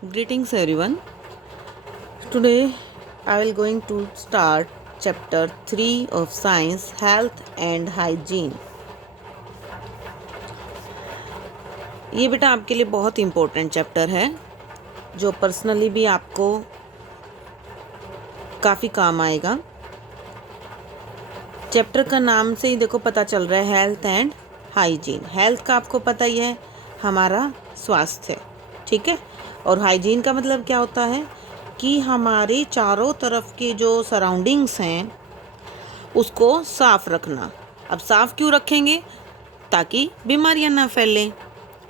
Greetings everyone. Today I will going to start chapter 3 of science, health and hygiene. ये बेटा आपके लिए बहुत इम्पोर्टेंट चैप्टर है जो पर्सनली भी आपको काफ़ी काम आएगा। चैप्टर का नाम से ही देखो पता चल रहा है हेल्थ एंड हाइजीन। हेल्थ का आपको पता ही है हमारा स्वास्थ्य, ठीक है। और हाइजीन का मतलब क्या होता है कि हमारे चारों तरफ के जो सराउंडिंग्स हैं उसको साफ रखना। अब साफ क्यों रखेंगे? ताकि बीमारियां ना फैलें,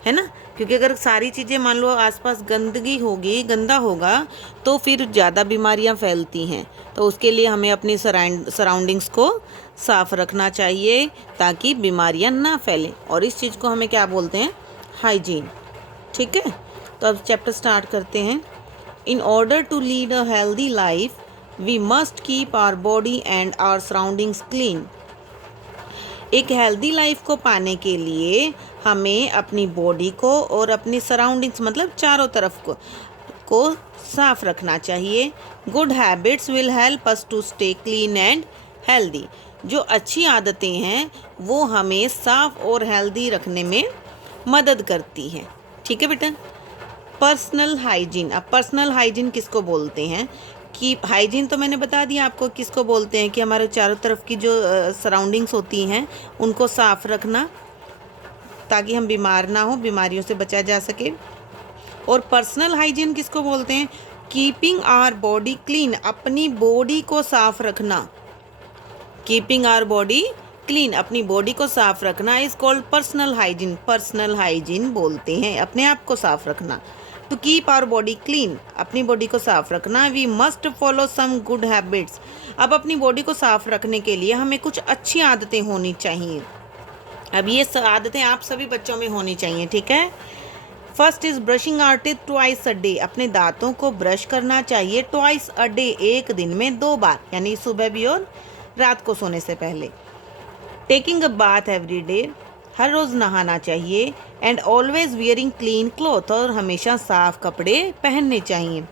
है ना। क्योंकि अगर सारी चीज़ें मान लो आसपास गंदगी होगी, गंदा होगा, तो फिर ज़्यादा बीमारियां फैलती हैं। तो उसके लिए हमें अपनी सराउंडिंग्स को साफ रखना चाहिए ताकि बीमारियां ना फैलें। और इस चीज़ को हमें क्या बोलते हैं? हाइजीन, ठीक है। तो अब चैप्टर स्टार्ट करते हैं। In order to lead a healthy life we must keep our body and our surroundings clean. एक हेल्दी लाइफ को पाने के लिए हमें अपनी बॉडी को और अपनी सराउंडिंग्स मतलब चारों तरफ को साफ रखना चाहिए। Good habits will help us to stay clean and healthy. जो अच्छी आदतें हैं वो हमें साफ और हेल्दी रखने में मदद करती हैं, ठीक है बेटा। Personal hygiene. अब पर्सनल हाइजीन किसको बोलते हैं? कि हाइजीन तो मैंने बता दिया आपको किसको बोलते हैं, कि हमारे चारों तरफ की जो सराउंडिंग्स होती हैं उनको साफ रखना ताकि हम बीमार ना हो, बीमारियों से बचा जा सके। और पर्सनल हाइजीन किसको बोलते हैं? कीपिंग आवर बॉडी क्लीन, अपनी बॉडी को साफ रखना। कीपिंग आवर बॉडी क्लीन, अपनी बॉडी को साफ रखना is called personal hygiene. Personal hygiene बोलते हैं अपने आप को साफ रखना। To keep our body clean, अपनी बॉडी को साफ रखना, we must follow some good habits. अब अपनी बॉडी को साफ रखने के लिए हमें कुछ अच्छी आदतें होनी चाहिए। अब ये आदतें आप सभी बच्चों में होनी चाहिए, ठीक है। First is brushing our teeth twice a day. अपने दांतों को ब्रश करना चाहिए ट्वाइस अ डे, एक दिन में 2 बार, यानी सुबह भी और रात को सोने से पहले। Taking a bath every day, हर रोज़ नहाना चाहिए। And always wearing clean cloth, और हमेशा साफ कपड़े पहनने चाहिए।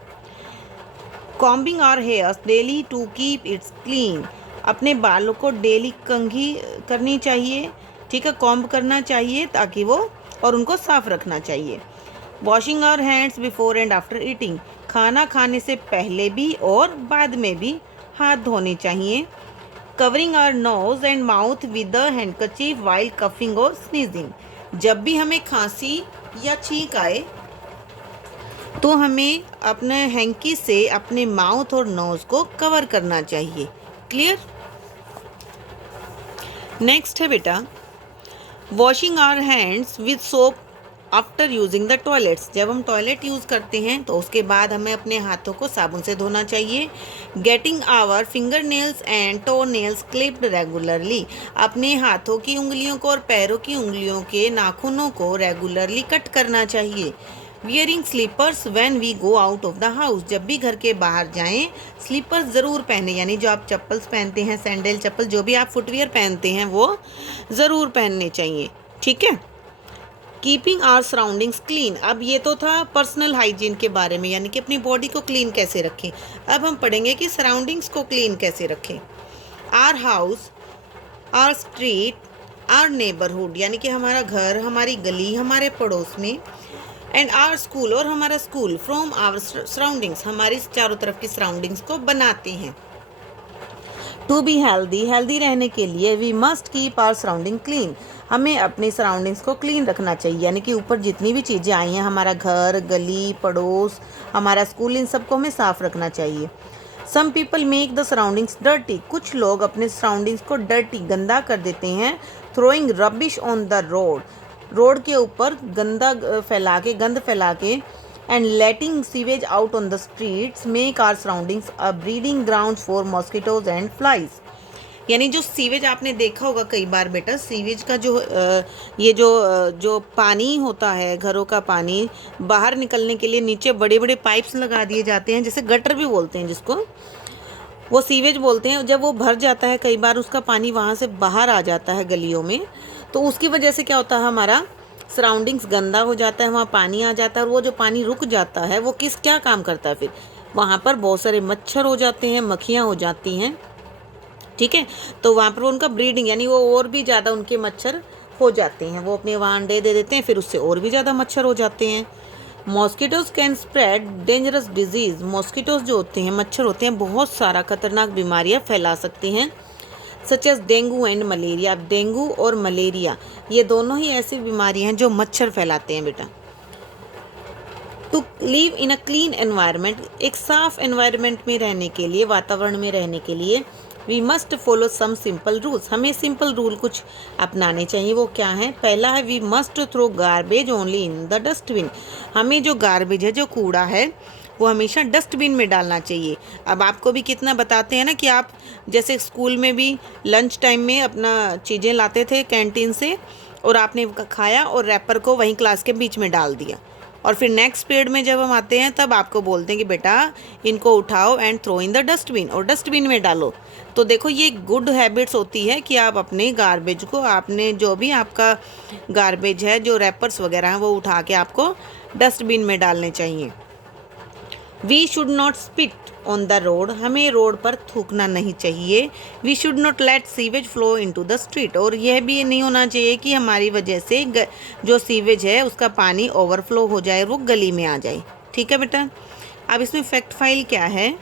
Combing our hairs daily to keep its clean, अपने बालों को डेली कंघी करनी चाहिए, ठीक है, कॉम्ब करना चाहिए ताकि वो, और उनको साफ रखना चाहिए। Washing our hands before and after eating, खाना खाने से पहले भी और बाद में भी हाथ धोने चाहिए। Covering our nose and mouth with the handkerchief while coughing और स्नीजिंग, जब भी हमें खांसी या छींक आए तो हमें अपने हैंकी से अपने माउथ और नोज को कवर करना चाहिए। क्लियर? नेक्स्ट है बेटा washing our hands with soap after using the toilets. जब हम टॉयलेट यूज़ करते हैं तो उसके बाद हमें अपने हाथों को साबुन से धोना चाहिए। Getting our finger nails and toe nails clipped regularly, अपने हाथों की उंगलियों को और पैरों की उंगलियों के नाखूनों को रेगुलरली कट करना चाहिए। Wearing slippers when we go out of the house, जब भी घर के बाहर जाएं स्लीपर्स ज़रूर पहने, यानी जो आप चप्पल्स पहनते हैं, सैंडल चप्पल, जो भी आप फुटवियर पहनते हैं वो ज़रूर पहनने चाहिए, ठीक है। कीपिंग आवर सराउंडिंग्स क्लीन, अब ये तो था पर्सनल हाइजीन के बारे में, यानी कि अपनी बॉडी को क्लीन कैसे रखें। अब हम पढ़ेंगे कि सराउंडिंग्स को क्लीन कैसे रखें। Our house, our street, our neighbourhood, यानी कि हमारा घर, हमारी गली, हमारे पड़ोस में। एंड आवर स्कूल, और हमारा स्कूल। फ्रॉम आवर सराउंडिंग्स, हमारी चारों तरफ की सराउंडिंग्स को बनाते हैं। टू बी हेल्दी, हेल्दी रहने के लिए we must keep our surrounding clean, हमें अपनी सराउंडिंग्स को क्लीन रखना चाहिए। यानी कि ऊपर जितनी भी चीज़ें आई हैं, हमारा घर, गली, पड़ोस, हमारा स्कूल, इन सबको हमें साफ रखना चाहिए। Some people make the surroundings dirty, कुछ लोग अपने सराउंडिंग्स को डर्टी, गंदा कर देते हैं। Throwing rubbish on the road, road के ऊपर गंद फैला के। And letting sewage out on the streets make our surroundings a breeding ground for mosquitoes and flies, यानी जो सीवेज आपने देखा होगा कई बार बेटा, सीवेज का जो पानी होता है, घरों का पानी बाहर निकलने के लिए नीचे बड़े बड़े पाइप्स लगा दिए जाते हैं, जैसे गटर भी बोलते हैं जिसको, वो सीवेज बोलते हैं। जब वो भर जाता है कई बार उसका पानी वहाँ से बाहर आ जाता है गलियों में, तो उसकी वजह से क्या होता है, हमारा सराउंडिंग्स गंदा हो जाता है, वहाँ पानी आ जाता है, और वो जो पानी रुक जाता है वो क्या काम करता है फिर, वहाँ पर बहुत सारे मच्छर हो जाते हैं, मक्खियाँ हो जाती हैं, ठीक है। तो वहाँ पर उनका ब्रीडिंग यानी वो और भी ज़्यादा उनके मच्छर हो जाते हैं, वो अपने वहाँ अंडे दे देते हैं, फिर उससे और भी ज़्यादा मच्छर हो जाते हैं। Mosquitoes can spread dangerous disease. Mosquitoes जो होते हैं, मच्छर होते हैं, बहुत सारा खतरनाक बीमारियाँ फैला सकती हैं, such as dengue and malaria. Dengue और मलेरिया ये दोनों ही ऐसी बीमारियाँ हैं जो मच्छर फैलाते हैं बेटा। To live in a clean environment, एक साफ एनवायरनमेंट में रहने के लिए, वातावरण में रहने के लिए we must follow some simple rules, हमें सिंपल रूल कुछ अपनाने चाहिए। वो क्या है? पहला है we must throw garbage only in the dustbin, हमें जो गार्बेज है, जो कूड़ा है, वो हमेशा डस्टबिन में डालना चाहिए। अब आपको भी कितना बताते हैं ना कि आप जैसे स्कूल में भी लंच टाइम में अपना चीज़ें लाते थे कैंटीन से, और आपने खाया और रैपर को वहीं क्लास के बीच में डाल दिया, और फिर नेक्स्ट पीरियड में जब हम आते हैं तब आपको बोलते हैं कि बेटा इनको उठाओ and throw in the dustbin, और डस्टबिन में डालो। तो देखो ये गुड हैबिट्स होती है कि आप अपने गार्बेज को, आपने जो भी आपका गार्बेज है, जो रैपर्स वगैरह हैं, वो उठा के आपको डस्टबिन में डालने चाहिए। We should not spit on the road, हमें रोड पर थूकना नहीं चाहिए। We should not let sewage flow into the street, और यह भी नहीं होना चाहिए कि हमारी वजह से जो सीवेज है उसका पानी ओवरफ्लो हो जाए, वो गली में आ जाए, ठीक है बेटा। अब इसमें फैक्ट फाइल क्या है?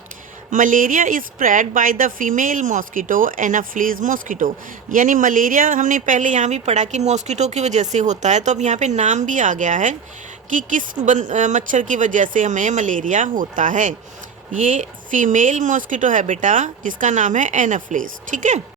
Malaria is spread by the female mosquito Anopheles mosquito, यानी मलेरिया हमने पहले यहाँ भी पढ़ा कि मॉस्किटो की वजह से होता है, तो अब यहाँ पे नाम भी आ गया है कि किस मच्छर की वजह से हमें मलेरिया होता है। ये फीमेल मॉस्किटो है बेटा, जिसका नाम है एनाफ्लीज, ठीक है।